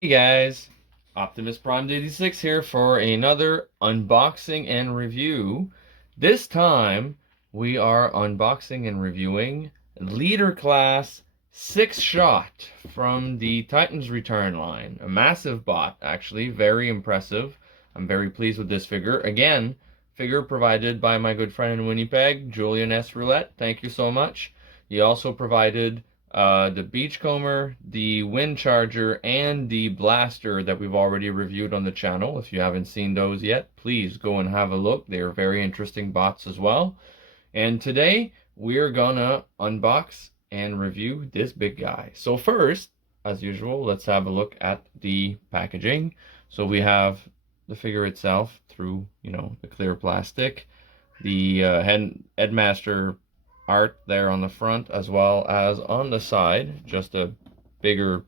Hey guys, Optimus Prime 86 here for another unboxing and review. This time we are unboxing and reviewing Leader Class Sixshot from the Titans Return line. A massive bot, actually, very impressive. I'm very pleased with this figure. Again, figure provided by my good friend in Winnipeg, Julian S. Roulette. Thank you so much. He also provided the Beachcomber, the Wind Charger, and the Blaster that we've already reviewed on the channel. If you haven't seen those yet, please go and have a look. They are very interesting bots as well. And today, we're gonna unbox and review this big guy. So first, as usual, let's have a look at the packaging. So we have the figure itself through, the clear plastic, the headmaster art there on the front as well as on the side, just a bigger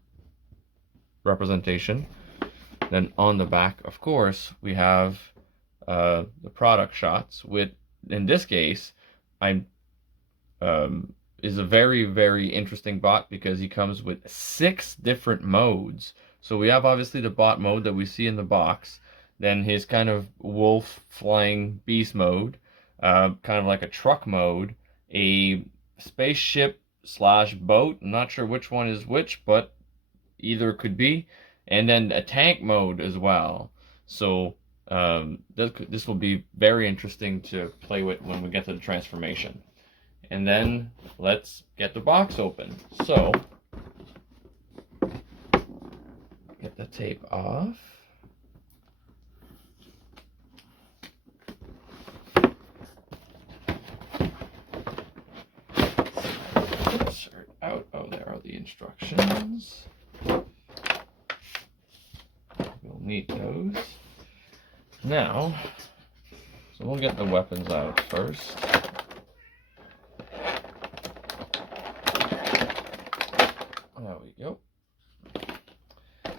representation. Then on the back, of course, we have the product shots with, in this case, I'm is a very interesting bot because he comes with 6 different modes. So we have obviously the bot mode that we see in the box, then his kind of wolf flying beast mode, kind of like a truck mode, a spaceship slash boat. I'm not sure which one is which, but either could be. And then a tank mode as well. So this will be very interesting to play with when we get to the transformation. And then let's get the box open. So get the tape off. Insert out. Oh, there are the instructions. We'll need those. Now, so we'll get the weapons out first. There we go.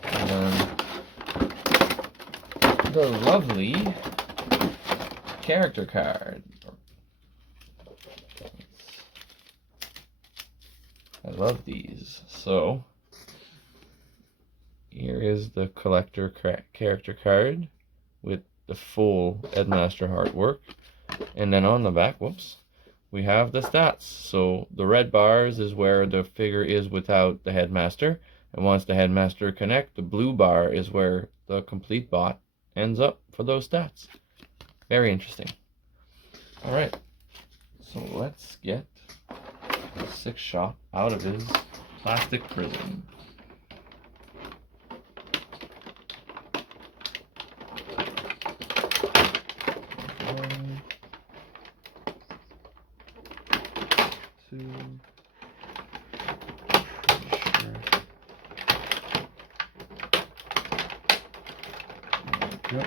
And then the lovely character card. I love these. So here is the collector character card with the full Headmaster artwork. And then on the back, whoops, we have the stats. So the red bars is where the figure is without the Headmaster. And once the Headmaster connect, the blue bar is where the complete bot ends up for those stats. Very interesting. All right, so let's get the Sixshot out of his plastic prison. One, two, there we go.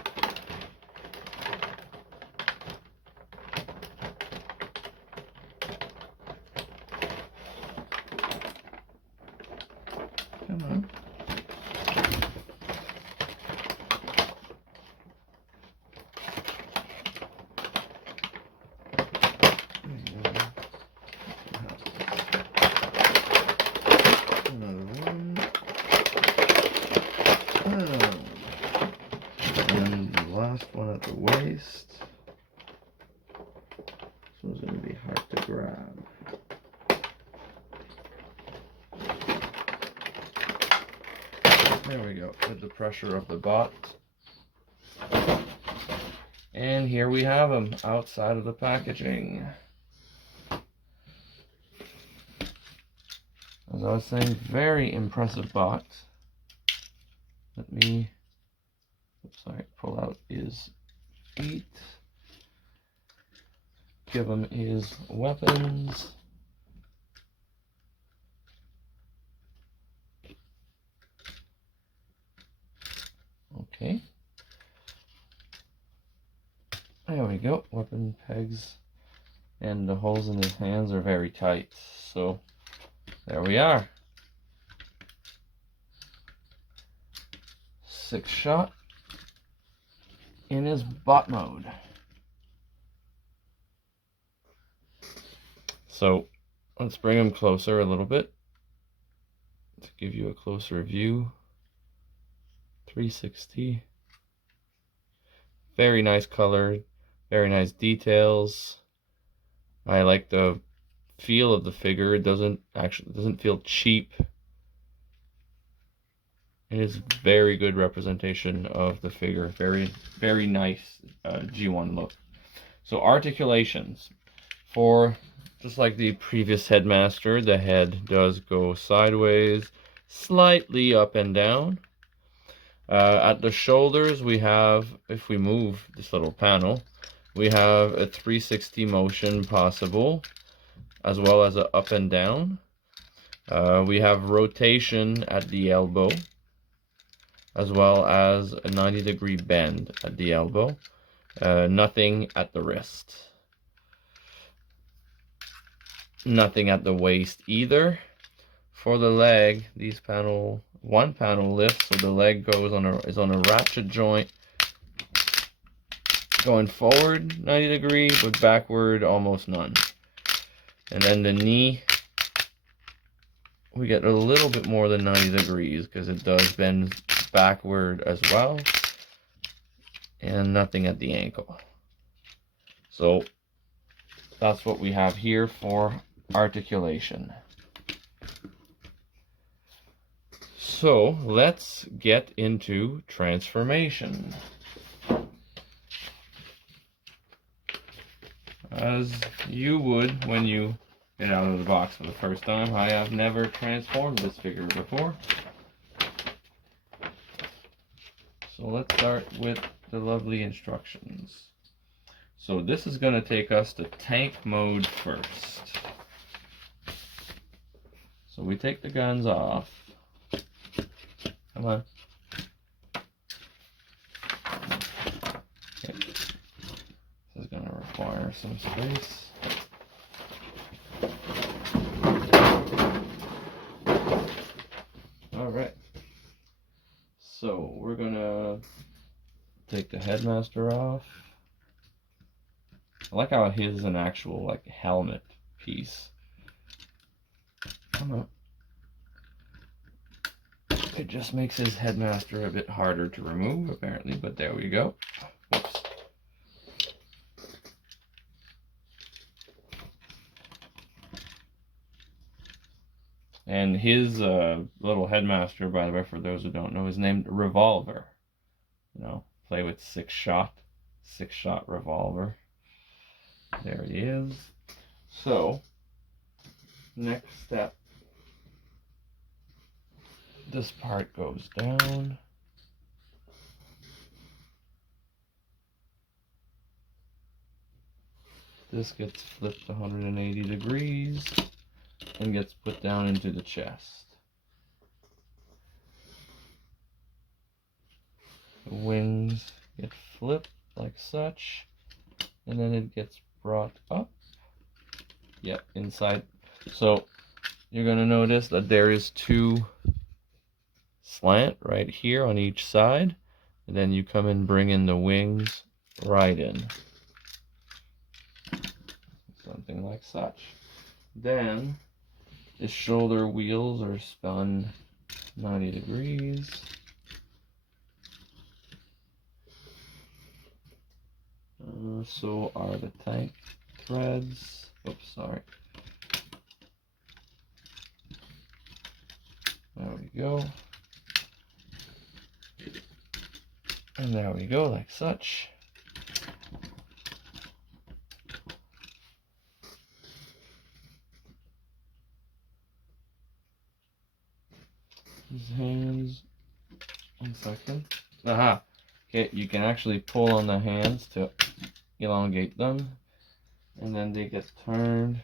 Come on. Another one. And the last one at the waist. This one's going to be hard to grab. There we go, with the pressure of the bot. And here we have him outside of the packaging. As I was saying, very impressive bot. Let me, pull out his feet. Give him his weapons. Okay. There we go. Weapon pegs. And the holes in his hands are very tight. So, there we are. Sixshot in his bot mode. So, let's bring him closer a little bit to give you a closer view. 360. Very nice color, very nice details. I like the feel of the figure. It doesn't feel cheap. It is very good representation of the figure. Very, very nice G1 look. So articulations. For just like the previous headmaster, the head does go sideways, slightly up and down. At the shoulders, we have, if we move this little panel, we have a 360 motion possible, as well as a up and down. We have rotation at the elbow, as well as a 90-degree bend at the elbow. Nothing at the wrist. Nothing at the waist either. For the leg, these one panel lifts, so the leg is on a ratchet joint, going forward 90 degrees, but backward almost none. And then the knee, we get a little bit more than 90 degrees because it does bend backward as well, and nothing at the ankle. So that's what we have here for articulation. So let's get into transformation. As you would when you get out of the box for the first time, I have never transformed this figure before. So let's start with the lovely instructions. So this is going to take us to tank mode first. So we take the guns off. Come on. Okay. This is going to require some space. Alright. So we're going to take the headmaster off. I like how his is an actual like helmet piece. Come on. It just makes his headmaster a bit harder to remove, apparently, but there we go. Whoops. And his little headmaster, by the way, for those who don't know, is named Revolver. You know, play with Sixshot Revolver. There he is. So, next step. This part goes down. This gets flipped 180 degrees and gets put down into the chest. The wings get flipped like such, and then it gets brought up. Yep, inside. So you're going to notice that there is two slant right here on each side, and then you come and bring in the wings right in. Something like such. Then the shoulder wheels are spun 90 degrees. So are the tank threads. Oops, sorry. There we go. And there we go, like such. His hands. 1 second. Aha! Okay, you can actually pull on the hands to elongate them, and then they get turned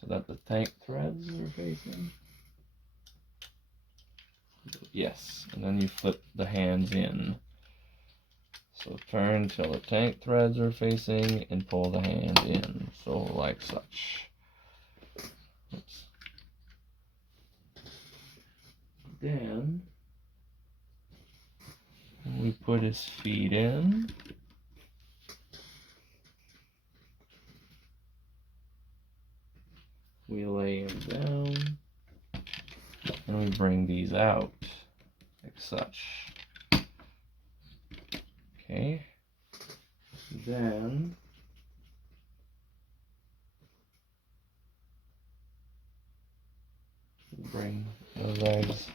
so that the tank threads are facing. Yes, and then you flip the hands in. So turn till the tank threads are facing and pull the hand in. So like such. Oops. Then we put his feet in. We lay him down. And we bring these out like such. Okay. Then bring the legs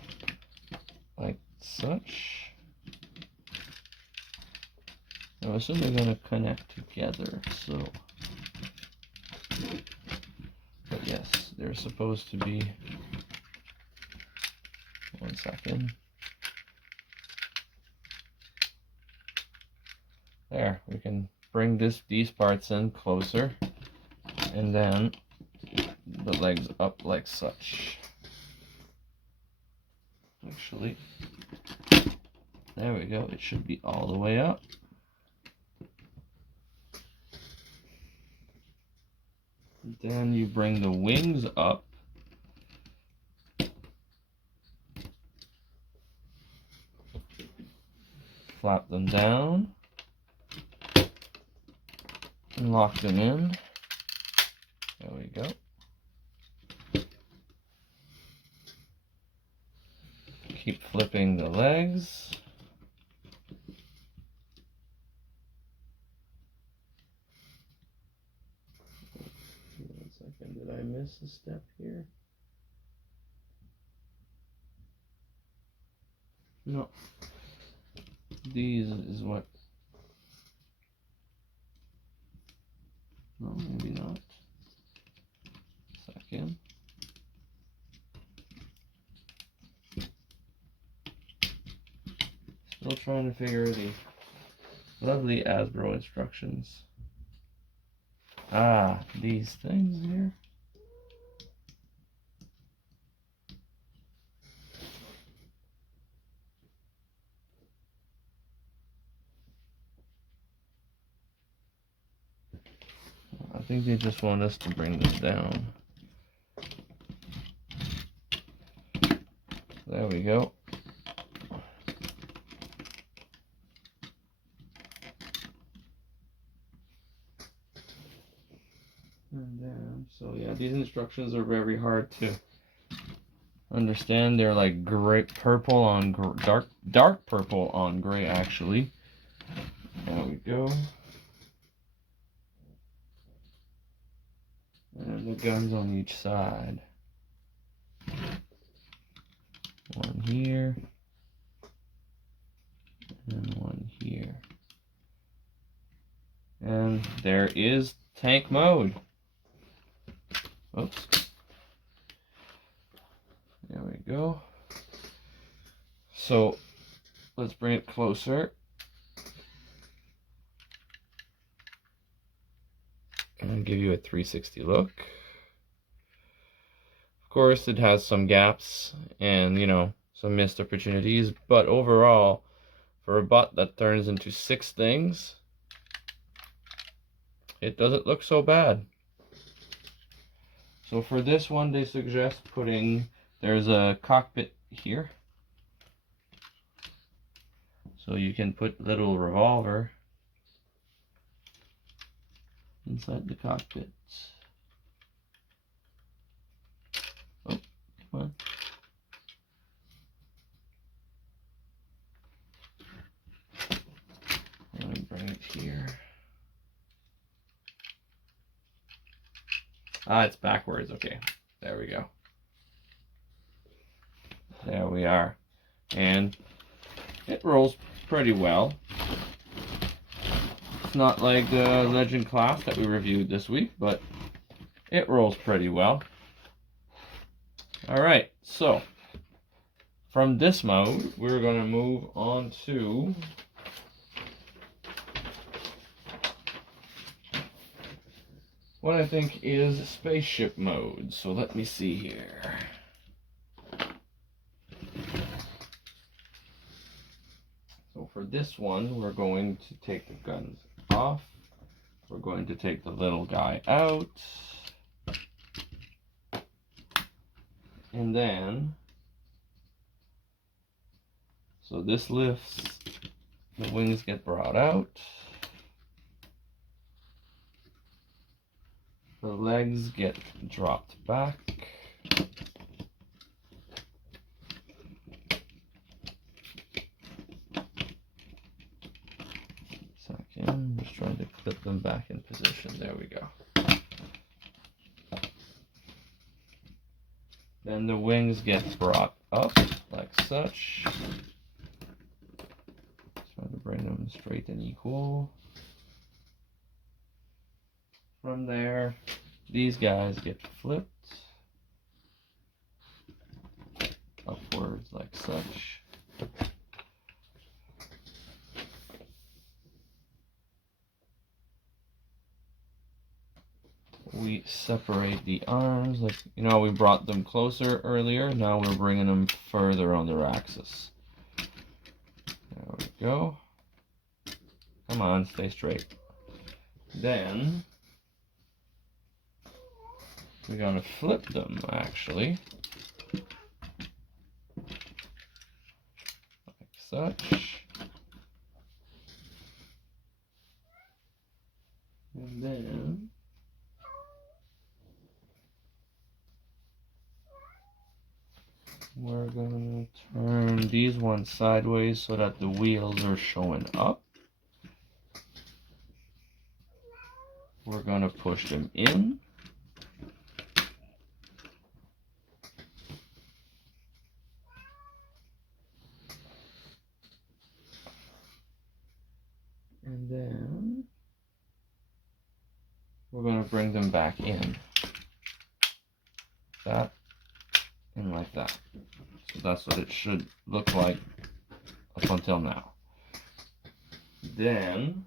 like such. I assume they're going to connect together, so. But yes, they're supposed to be. 1 second. There, we can bring these parts in closer, and then the legs up like such. Actually, there we go. It should be all the way up. Then you bring the wings up. Flap them down. And lock them in. There we go. Keep flipping the legs. One second, did I miss a step here? No. These is what. No, maybe not. Second. Still trying to figure the lovely Hasbro instructions. Ah, these things here. I think they just want us to bring this down. There we go. And then, so yeah, these instructions are very hard to understand. They're like gray, purple on dark purple on gray actually. There we go. And the guns on each side. One here. And one here. And there is tank mode. Oops. There we go. So let's bring it closer. And give you a 360 look. Of course, it has some gaps and, you know, some missed opportunities, but overall, for a bot that turns into 6 things, it doesn't look so bad. So for this one, they suggest putting, there's a cockpit here. So you can put little revolver inside the cockpit. Oh, come on. Let me bring it here. Ah, it's backwards. Okay, there we go. There we are. And it rolls pretty well. It's not like the Legend class that we reviewed this week, but it rolls pretty well. Alright, so from this mode, we're going to move on to what I think is spaceship mode. So let me see here. So for this one, we're going to take the guns off. We're going to take the little guy out. And then, so this lifts, the wings get brought out. The legs get dropped back. in. I'm just trying to clip them back in position. There we go. Then the wings get brought up like such. Trying to bring them straight and equal. From there, these guys get flipped upwards like such. We separate the arms, like, you know, we brought them closer earlier. Now we're bringing them further on their axis. There we go. Come on, stay straight. Then we're gonna flip them, actually, like such. And then we're going to turn these ones sideways so that the wheels are showing up. We're going to push them in. And then we're going to bring them back in. That and like that. So that's what it should look like up until now. Then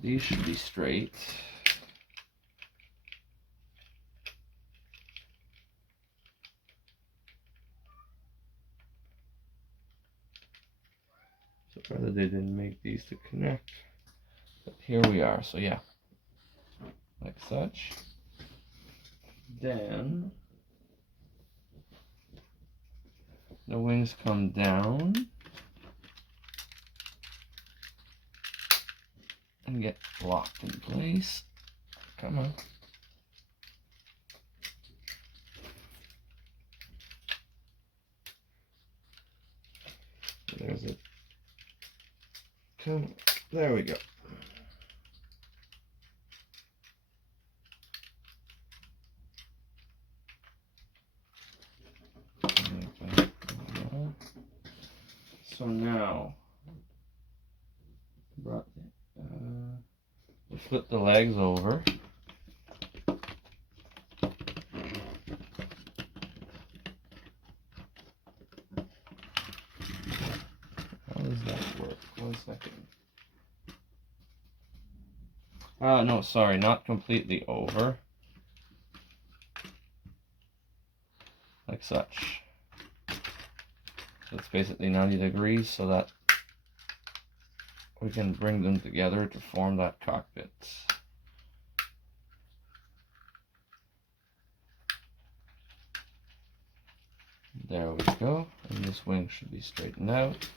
these should be straight. So rather they didn't make these to connect. But here we are, so yeah. Like such. Then the wings come down and get locked in place. Come on. There's it. Come on. There we go. So now, we flip the legs over. How does that work? 1 second. No, sorry, not completely over. Like such. So it's basically 90 degrees so that we can bring them together to form that cockpit. There we go. And this wing should be straightened out.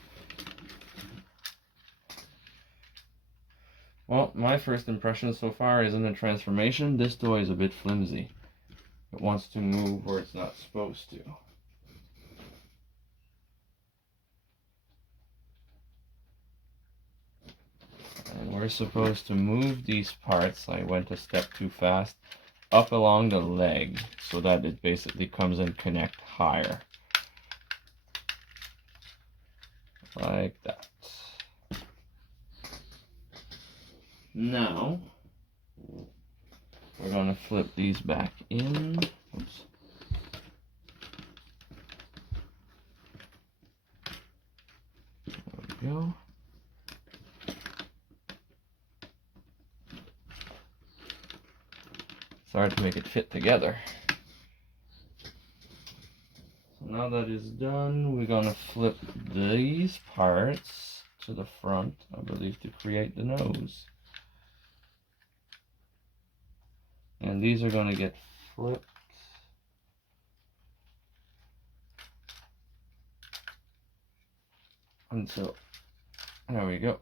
Well, my first impression so far is in the transformation, this toy is a bit flimsy. It wants to move where it's not supposed to. And we're supposed to move these parts, I went a step too fast, up along the leg so that it basically comes and connect higher. Like that. Now, we're going to flip these back in. Oops. There we go. It's hard to make it fit together. So now that is done, we're going to flip these parts to the front, I believe, to create the nose. And these are going to get flipped until, there we go.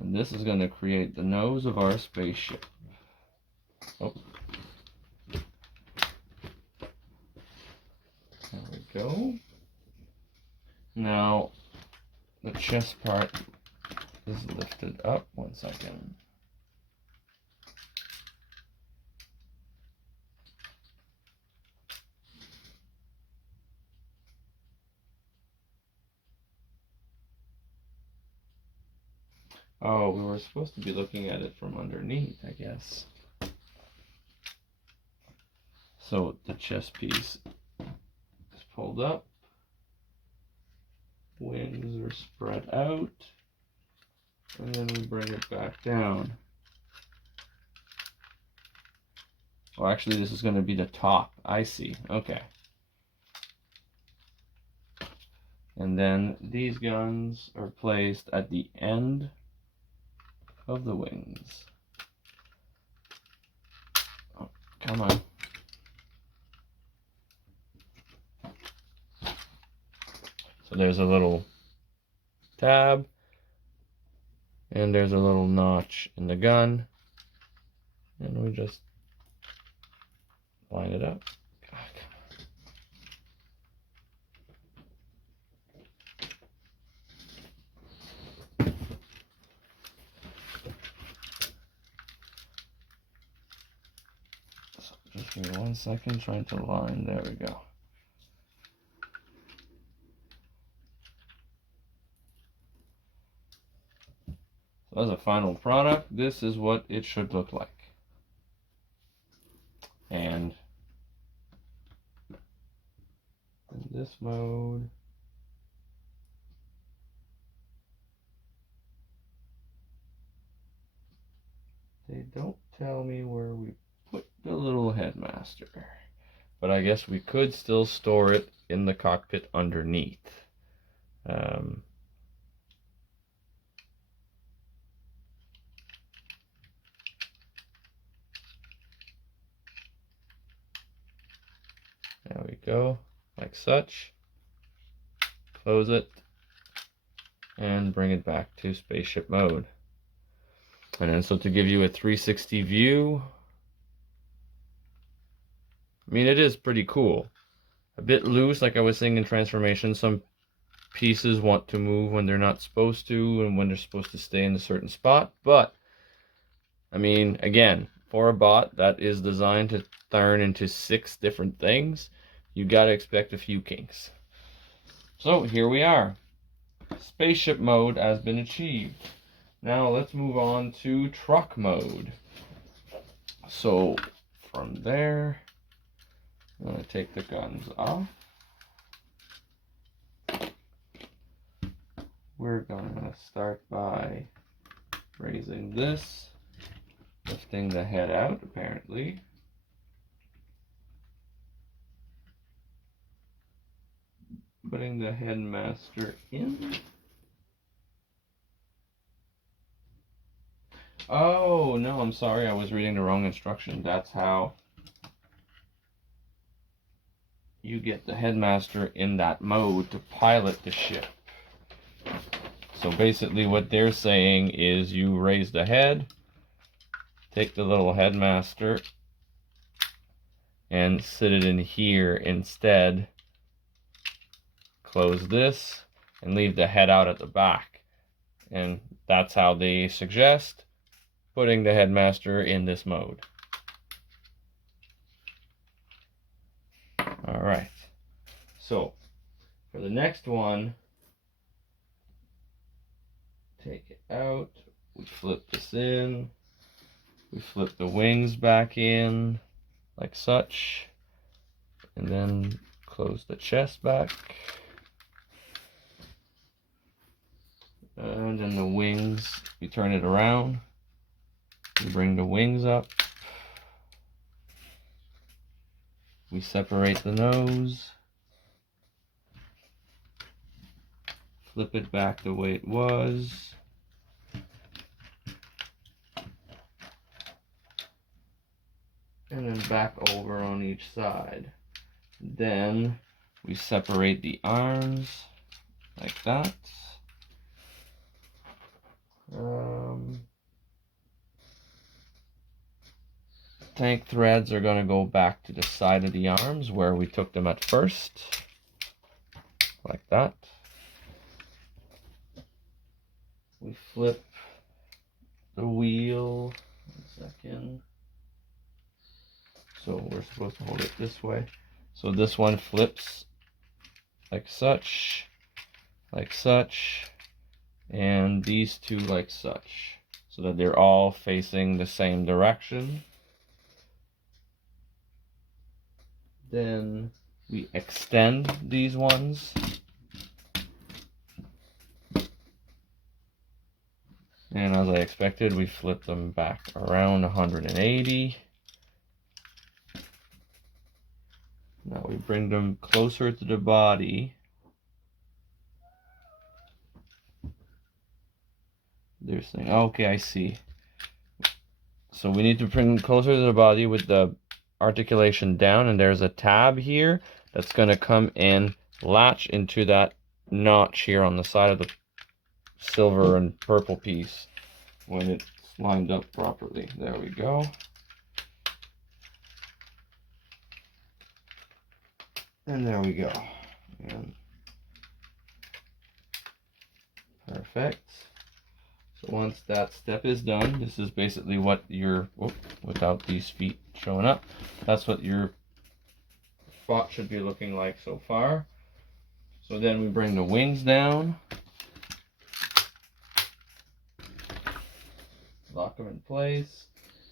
And this is going to create the nose of our spaceship. Oh. There go. Now, the chest part is lifted up. 1 second. Oh, we were supposed to be looking at it from underneath, I guess. So the chest piece is pulled up. Wings are spread out. And then we bring it back down. Well, actually, this is going to be the top. I see. Okay. And then these guns are placed at the end of the wings. Oh, come on. So there's a little tab, and there's a little notch in the gun, and we just line it up. So just give me 1 second, trying to line. There we go. So as a final product, this is what it should look like. And in this mode, they don't tell me where we put the little headmaster, but I guess we could still store it in the cockpit underneath. There we go, like such. Close it and bring it back to spaceship mode. And then so to give you a 360 view, I mean, it is pretty cool. A bit loose, like I was saying in transformation. Some pieces want to move when they're not supposed to and when they're supposed to stay in a certain spot. But, I mean, again, for a bot that is designed to turn into 6 different things, you gotta expect a few kinks. So here we are. Spaceship mode has been achieved. Now let's move on to truck mode. So from there, I'm going to take the guns off. We're going to start by raising this, lifting the head out apparently. Putting the headmaster in. Oh, no, I'm sorry. I was reading the wrong instruction. That's how you get the headmaster in that mode to pilot the ship. So basically what they're saying is you raise the head, take the little headmaster, and sit it in here instead. Close this and leave the head out at the back. And that's how they suggest putting the headmaster in this mode. All right. So for the next one, take it out. We flip this in. We flip the wings back in like such. And then close the chest back. And then the wings, we turn it around. We bring the wings up. We separate the nose. Flip it back the way it was. And then back over on each side. Then we separate the arms like that. Tank threads are going to go back to the side of the arms where we took them at first. like that. We flip the wheel. 1 second. So we're supposed to hold it this way. So this one flips like such, and these two like such, so that they're all facing the same direction. Then we extend these ones. And as I expected, we flip them back around 180. Now we bring them closer to the body. They're saying, okay, I see. So we need to bring them closer to the body with the articulation down, and there's a tab here that's going to come and latch into that notch here on the side of the silver and purple piece when it's lined up properly. There we go. And there we go. And perfect. So once that step is done, this is basically what your, without these feet showing up, that's what your spot should be looking like so far. So then we bring the wings down, lock them in place.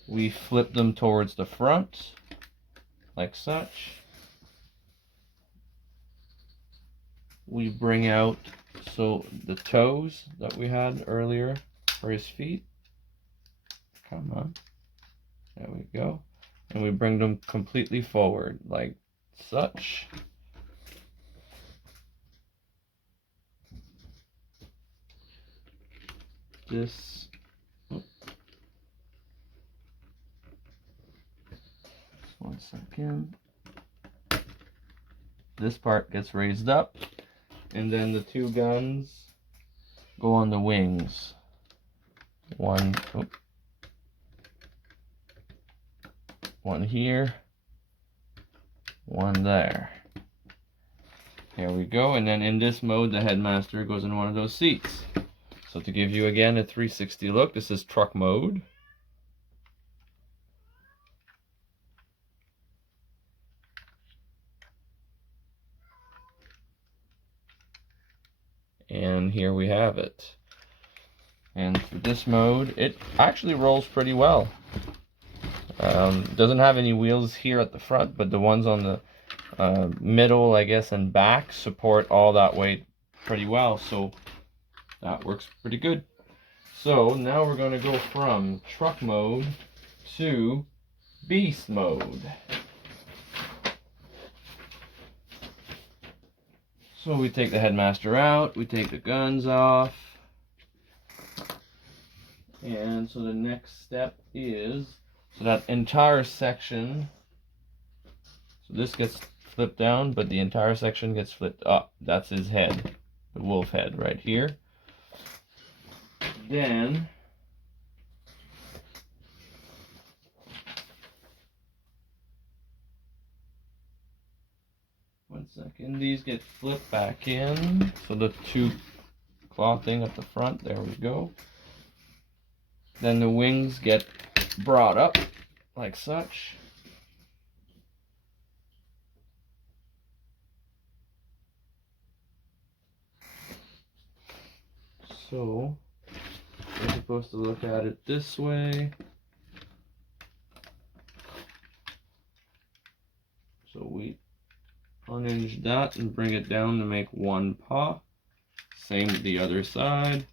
We flip them towards the front, like such. We bring out, so the toes that we had earlier for his feet, come on, there we go. And we bring them completely forward, like such. This, 1 second. This part gets raised up, and then the two guns go on the wings. One here, one there. Here we go, and then in this mode, the headmaster goes in one of those seats. So to give you again a 360 look, this is truck mode. And here we have it. And for this mode, it actually rolls pretty well. Doesn't have any wheels here at the front, but the ones on the middle, I guess, and back support all that weight pretty well. So that works pretty good. So now we're going to go from truck mode to beast mode. So we take the headmaster out, we take the guns off, and so the next step is, so that entire section, so this gets flipped down, but the entire section gets flipped up. That's his head, the wolf head right here. Then one second, these get flipped back in. So the two claw thing at the front, there we go. Then the wings get brought up like such. So we're supposed to look at it this way. So we unhinge that and bring it down to make one paw. Same with the other side.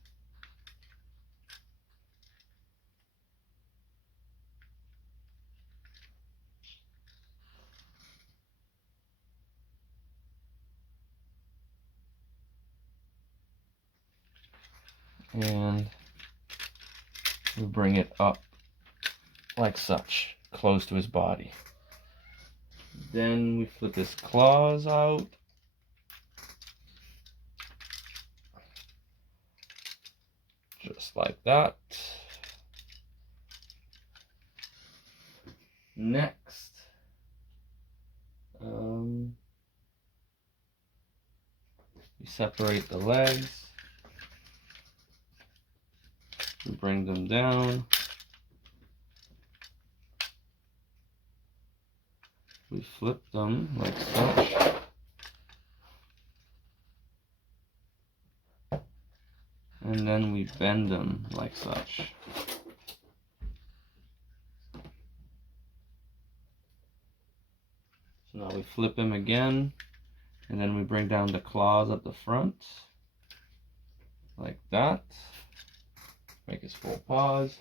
And we bring it up like such, close to his body. Then we flip his claws out. Just like that. Next, We separate the legs. We bring them down. We flip them like such. And then we bend them like such. So now we flip him again, and then we bring down the claws at the front, like that. Make his full paws.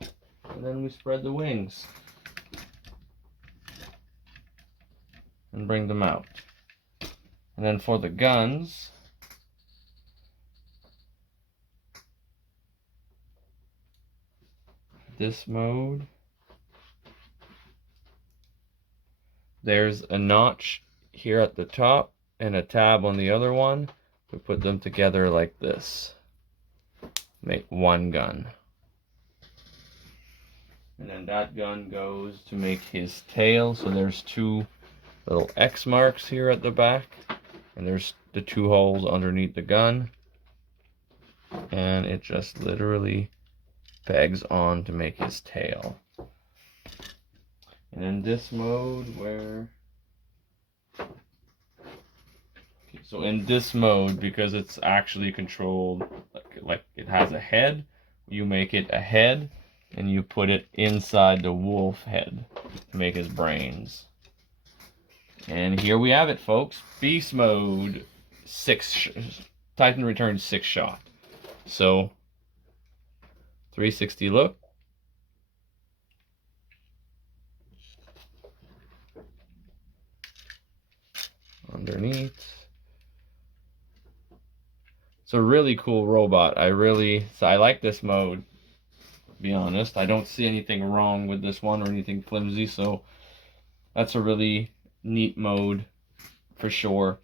And then we spread the wings. And bring them out. And then for the guns, this mode, there's a notch here at the top and a tab on the other one. We put them together like this. Make one gun. And then that gun goes to make his tail. So there's two little X marks here at the back. And there's the two holes underneath the gun. And it just literally pegs on to make his tail. And in this mode where... So in this mode, because it's actually controlled, like it has a head, you make it a head, and you put it inside the wolf head to make his brains. And here we have it, folks. Beast mode, Titan Returns Sixshot. So, 360 look. Underneath. It's a really cool robot. I like this mode, to be honest. I don't see anything wrong with this one or anything flimsy, so that's a really neat mode for sure.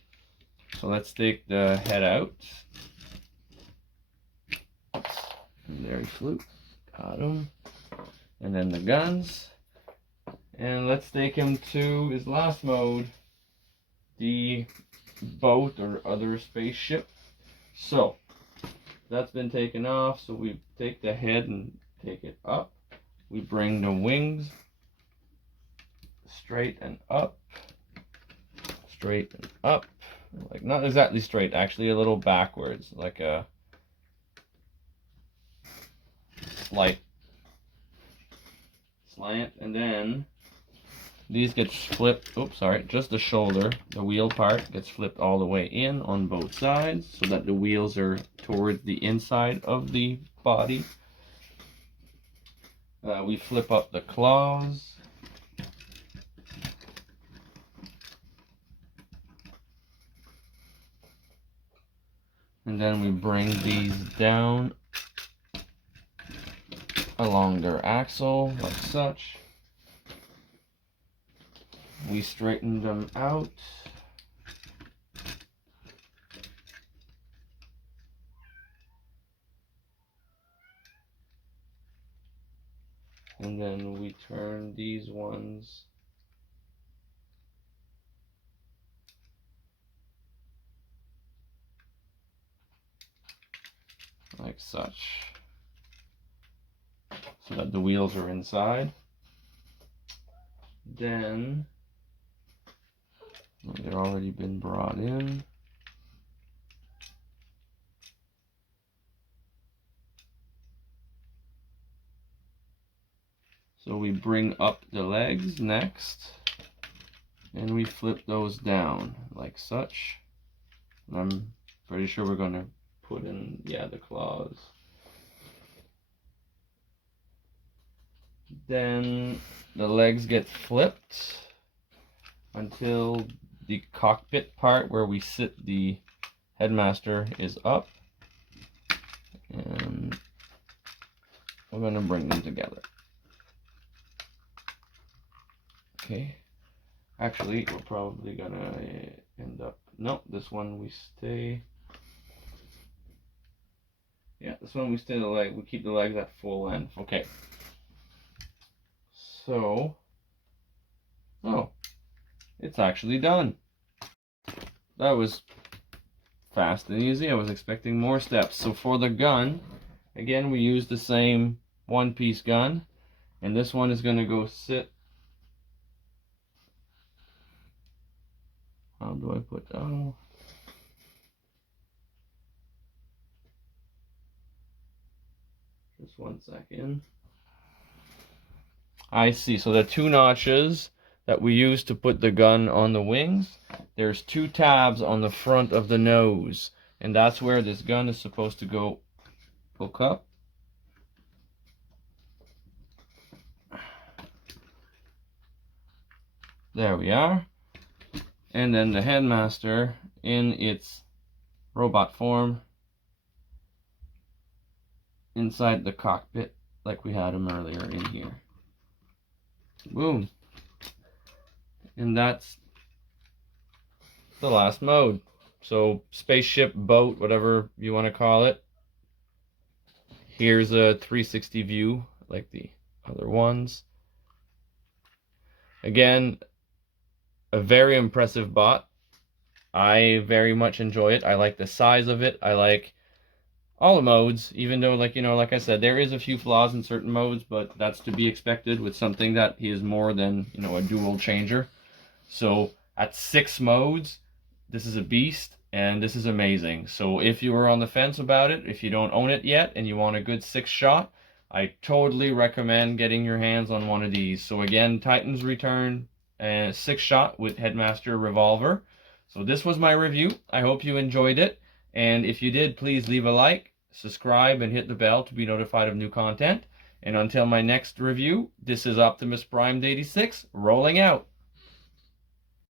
So let's take the head out. And there he flew. Got him. And then the guns. And let's take him to his last mode, the boat or other spaceship. So that's been taken off. So we take the head and take it up. We bring the wings straight and up. Straight and up. Like not exactly straight, actually a little backwards, like a slight slant. And then these get flipped, oops, sorry, just the shoulder, the wheel part gets flipped all the way in on both sides so that the wheels are towards the inside of the body. We flip up the claws. And then we bring these down along their axle, like such. We straighten them out. And then we turn these ones like such, so that the wheels are inside. Then they've already been brought in. So we bring up the legs next, and we flip those down like such. And I'm pretty sure we're going to put in, yeah, the claws. Then the legs get flipped until the cockpit part where we sit the headmaster is up. And we're going to bring them together. Okay. Actually, we're probably going to end up... No, this one we stay... Yeah, this one we stay the leg. We keep the legs at full length. Okay. So, oh, it's actually done. that was fast and easy. I was expecting more steps. So for the gun, again, we use the same one-piece gun, and this one is going to go sit. How do I put that? Oh. Just 1 second. I see. So the 2 notches that we use to put the gun on the wings, there's 2 tabs on the front of the nose, and that's where this gun is supposed to go hook up. There we are. And then the headmaster in its robot form inside the cockpit like we had him earlier in here. Boom. And that's the last mode. So spaceship, boat, whatever you want to call it. Here's a 360 view like the other ones. Again, a very impressive bot. I very much enjoy it. I like the size of it. I like all the modes, even though, like, you know, like I said, there is a few flaws in certain modes, but that's to be expected with something that is more than, you know, a dual changer. So at 6 modes, this is a beast, and this is amazing. So if you were on the fence about it, if you don't own it yet, and you want a good 6-shot, I totally recommend getting your hands on one of these. So again, Titan's Return, 6-shot with Headmaster Revolver. So this was my review. I hope you enjoyed it. And if you did, please leave a like, subscribe, and hit the bell to be notified of new content. And until my next review, this is Optimus Prime 86 rolling out.